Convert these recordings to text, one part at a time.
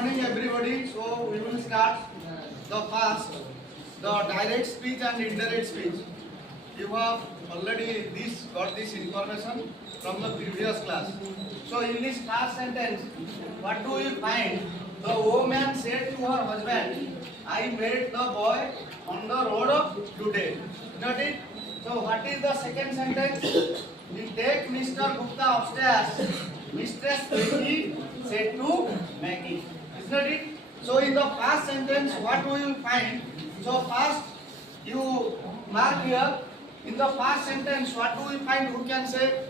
morning everybody. So we will start the first, the direct speech and indirect speech. You have already got this information from the previous class. So in this first sentence, what do you find? The woman said to her husband, I met the boy on the road today. Not it? So what is the second sentence? We take Mr. Gupta upstairs. Mistress Becky said to Maggie. Isn't it? So in the first sentence, what do you find? So first you mark here. In the first sentence, what do you find? Who can say?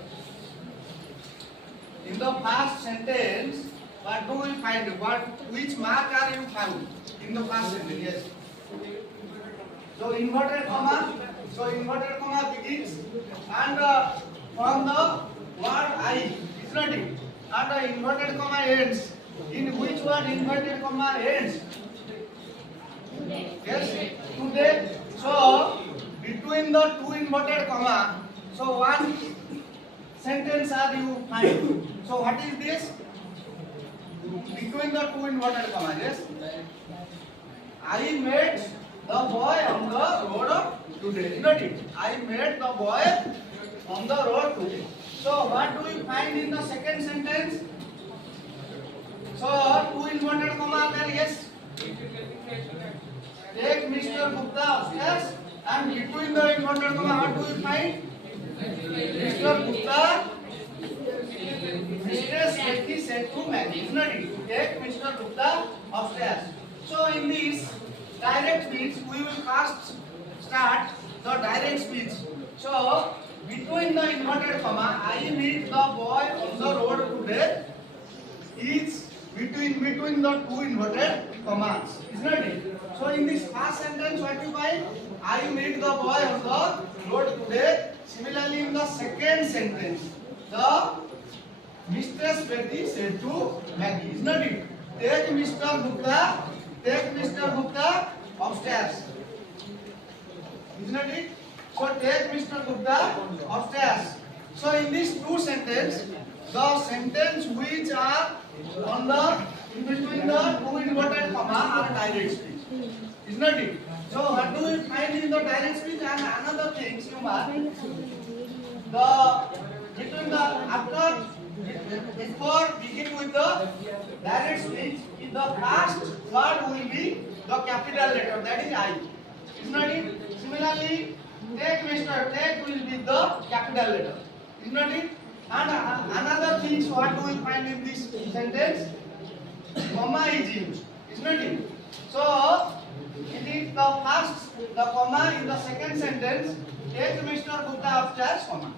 In the first sentence, what do we find? Which mark are you found in the first sentence? Yes. So inverted comma. So inverted comma begins and from the word I, isn't it? And the inverted comma ends. In which word inverted comma ends? Yes. Today. So between the two inverted comma, so one sentence are you find. So what is this? Between the two inverted comma, yes. I met the boy on the road today. Isn't it? I met the boy on the road today. So what do we find in the second sentence? So two inverted comma are there, yes. Take Mr. Gupta upstairs, and between the inverted comma, what do we find? Mr. Gupta, Mistress Becky said to Maggie. Isn't it? Take Mr. Gupta upstairs. So in this direct speech, we will first start the direct speech. So between the inverted comma, I meet the boy on the road today is between the two inverted commas. Isn't it? So in this first sentence, what you find? I meet the boy on the road today. Similarly, in the second sentence, the Mistress Betty said to Maggie. Isn't it? Take Mr. Gupta upstairs. Isn't it? So take Mr. Gupta upstairs. So in these two sentences, the sentence which are on the in between the two inverted comma are direct speech. Isn't it? So what do we find in the direct speech? And another thing, you mark the between the after before begin with the direct speech, the first word will be the capital letter, that is I. Isn't it? Similarly, take will be the capital letter. Isn't it? And another thing, so what do we find in this sentence? Comma is used. Isn't it? So it is the comma in the second sentence. Take Mr. Gupta upstairs, comma.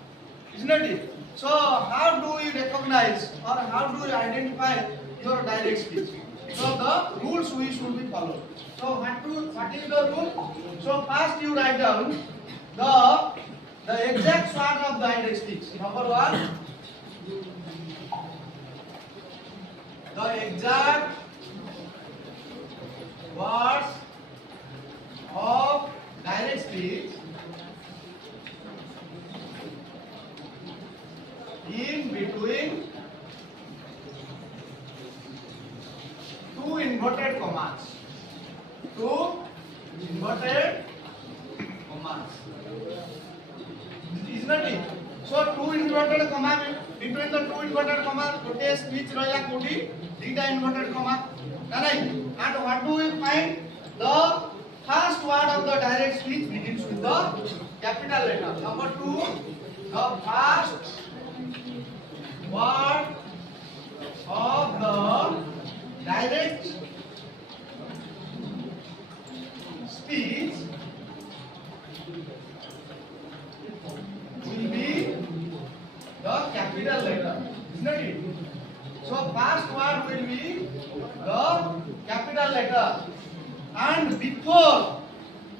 Isn't it? So how do we recognize or how do we identify your direct speech? So the rules we should be followed. So what is the rule? So first you write down the exact word of the direct speech. Number one, the exact words of direct speech in between two inverted commas. Two inverted commas. Isn't it? So two inverted comma between the two inverted comma, today speech rahila kodi dita inverted comma. Right? And what do we find? The first word of the direct speech begins with the capital letter. Number two, the first word of the direct speech will be the capital letter. Isn't it? So first word will be the capital letter. And before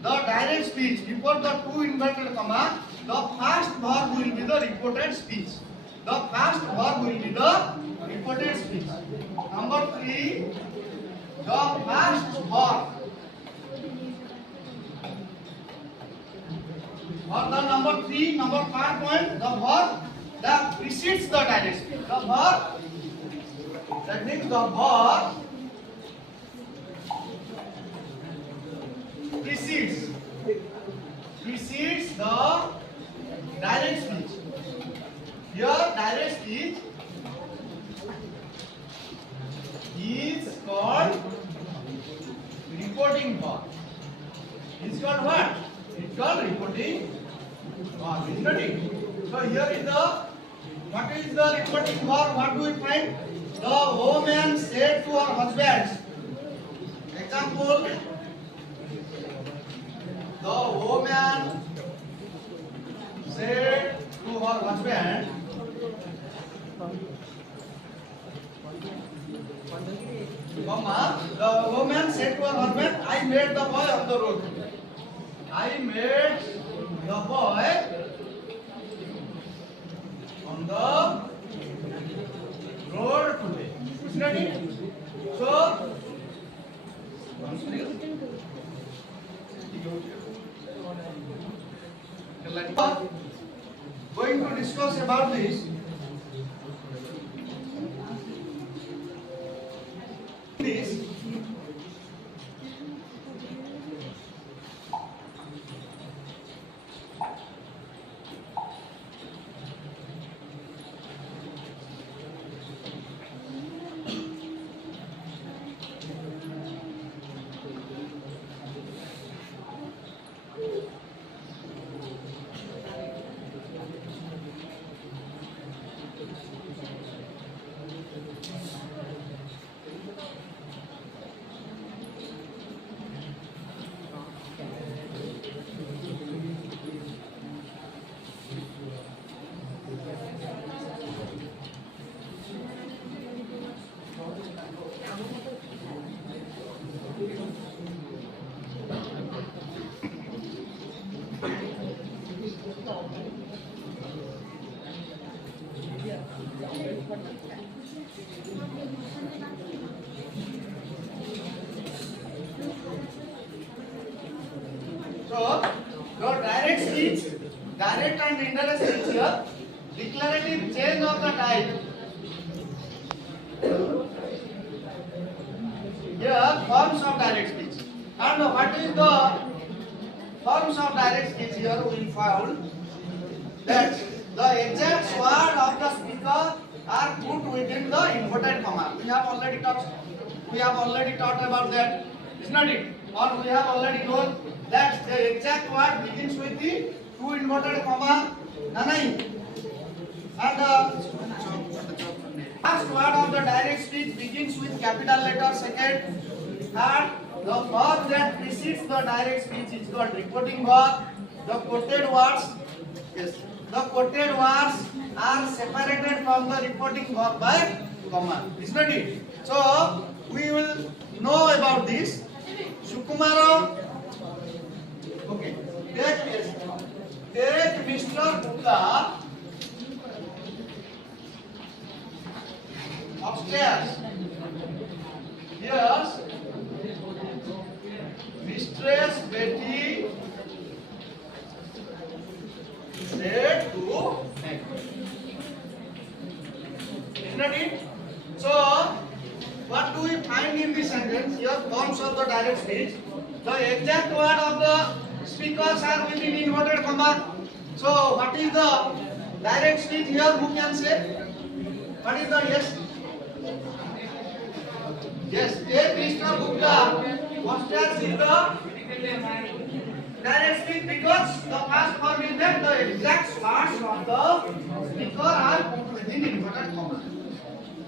the direct speech, before the two inverted comma, the first verb will be the reported speech. The first verb will be the reported speech. Number three, the first verb. Or the number three, number 5 point, the verb that precedes the direct speech. The verb, that means the verb precedes the direct speech. Here direct speech is called reporting verb. It's called what? It's called reporting verb, isn't it? So here is what is the reporting verb? What do we find? The woman said to her husband. Example. The woman said to her husband, the woman said to her husband, I met the boy on the road. I met the boy on the road today. Isn't it? So, going to discuss about this. So, your direct speech, direct and indirect speech here, declarative change of the type. Here, forms of direct speech. And what is the forms of direct speech here? We found that the exact word of the speaker are put within the inverted comma. We have already talked about that, isn't it? Or we have already known that the exact word begins with the two inverted comma, nanai. And the last word of the direct speech begins with capital letter second. And the verb that precedes the direct speech is called reporting verb. The quoted words, yes, the quoted words are separated from the reporting verb by comma, isn't it? So we will know about this. Sukumara, okay, take Mr. Gupta upstairs. Yes, Mistress Betty said to him. Isn't it? So, what do we find in this sentence? Here, forms of the direct speech. The exact word of the speakers are within inverted comma. So, what is the direct speech here? Who can say? What is the yes? Yes, take Mr. Gupta upstairs is the direct speech because the first form is that the exact words of the speaker are put within inverted comma.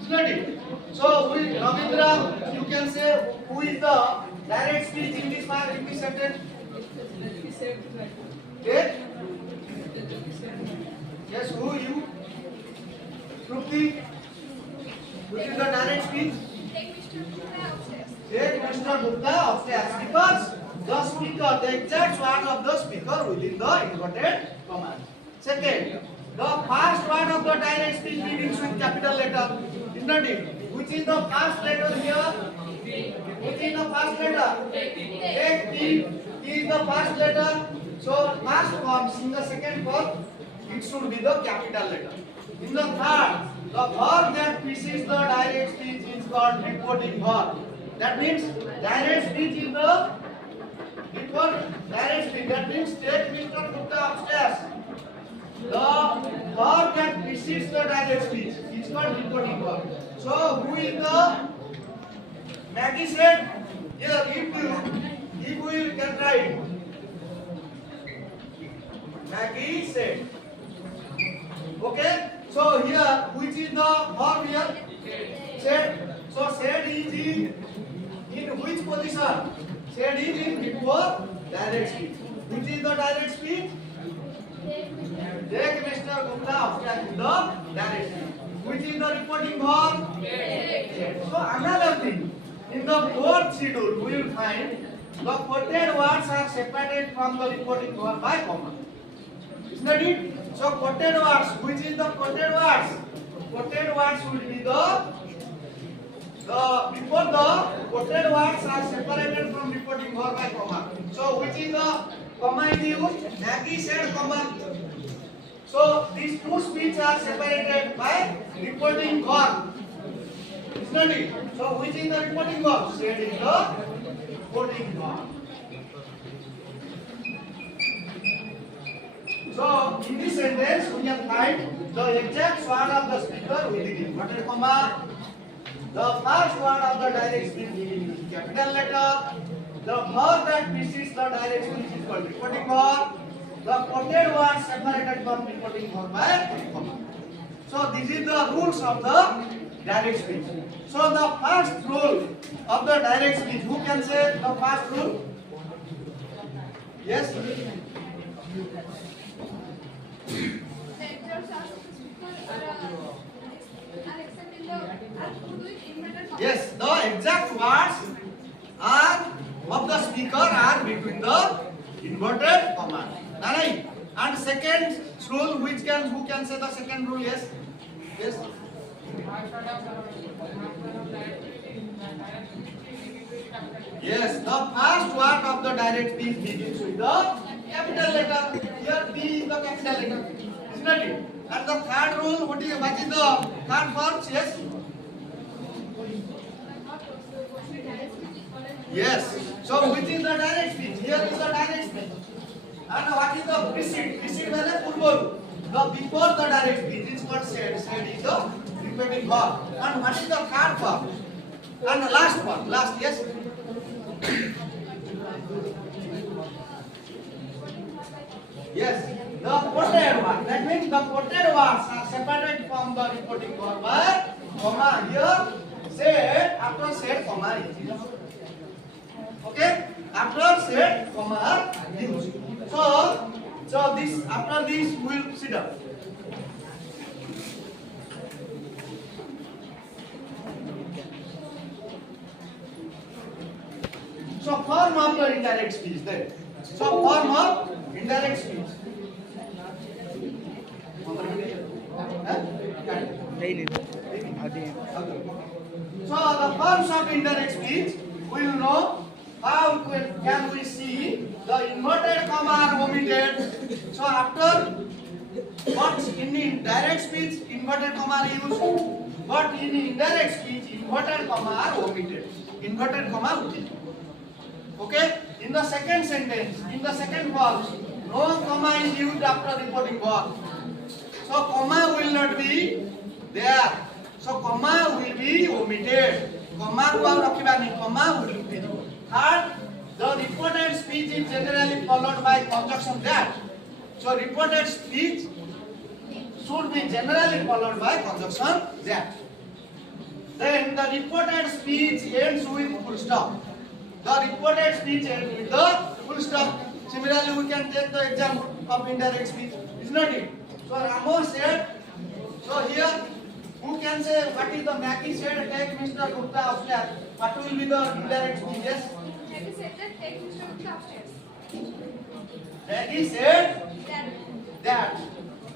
Isn't it? So, Ravindra, you can say who is the direct speech in this part in this sentence? Take? Yes, who you? Trupti? Which is the direct speech? Take Mr. Gupta upstairs because the speaker, the exact words of the speaker within the inverted comma. Second, the first word of the direct speech begins with capital letter, isn't it? Which is the first letter here? Which is the first letter? Take T. T is the first letter. So first forms in the second form, it should be the capital letter. In the third, the verb that precedes the direct speech is called reporting verb. That means direct speech is the before direct speech. That means take Mr. Gupta upstairs. The verb that precedes the direct speech is called reporting verb. So who is the Maggie said? Here, if we can write Maggie said. Okay. So here, which is the verb here? Said. So said is in which position? Said is in before direct speech. Which is the direct speech? Take Mr. Gupta upstairs in the direct speech. Which is the reporting verb? So another thing, in the fourth schedule we will find the quoted words are separated from the reporting verb by comma. Isn't that it? So quoted words, which is the quoted words? Quoted words will be the before the quoted words are separated from reporting verb by comma. So which is the comma is used? Maggie said comma. So these two speech are separated by reporting verb. Isn't it? So which is the reporting verb? Said is the reporting verb. So in this sentence we can find the exact word of the speaker within inverted comma. The first word of the direct speech is capital letter. The verb that precedes the direct speech is called reporting verb. The quoted words separated from reporting verb by comma. So this is the rules of the direct speech. So the first rule of the direct speech, who can say the first rule? Yes. Yes, the exact words are of the speaker are between the inverted comma. Right? And second rule, who can say the second rule? Yes. Yes. Yes, the first word of the direct speech begins with the capital letter. Here P is the capital letter. Isn't it? And the third rule, what is the third form? Yes. Yes. So which is the direct speech? Here is the direct speech. And what is the precede? Precede means purvaru. The before the direct speech is called said. Said is the repeating verb. And what is the third verb? And the last one. Last, yes. Yes. The quoted word. That means the quoted words are separated from the reporting verb by comma. Here said, after said comma is used. Okay? After said comma used. So this after this we will sit down. So form of the indirect speech then. So form of indirect speech. So the forms of indirect speech we will know. How can we see the inverted comma are omitted? So after what in direct speech inverted comma are used, but in indirect speech inverted comma are omitted. Inverted comma omitted. Okay. In the second sentence, in the second clause, no comma is used after reporting verb. So comma will not be there. So comma will be omitted. Comma को आप रखिबानी, comma will be. Third, the reported speech is generally followed by conjunction that. So reported speech should be generally followed by conjunction that. Then the reported speech ends with full stop. The reported speech ends with the full stop. Similarly, we can take the example of indirect speech. Is not it? So Ramo said. So here, who can say what is the Maggie said? Take Mr. Gupta upstairs. What will be the indirect speech? Yes. Maggie said that take Mr. Gupta upstairs. Maggie said that.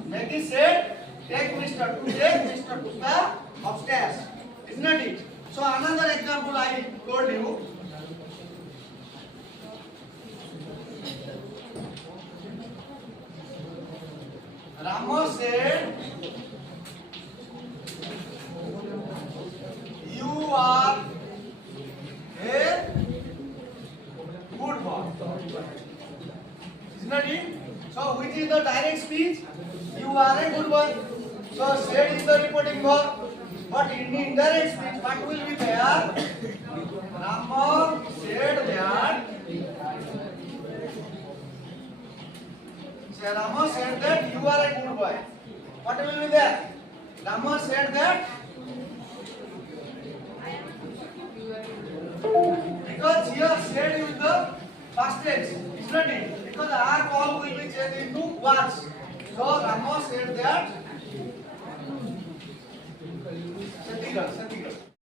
Maggie said take Mr. Gupta upstairs. Isn't it? So another example I told you. Ramo said you are a good boy. good boy. So said is the reporting verb. But in indirect speech, what will be there? Rama said that. Rama said that you are a good boy. What will be there? Rama said that. Because here said is the past tense, isn't it? Because our call will be changed into was. So Rama said that.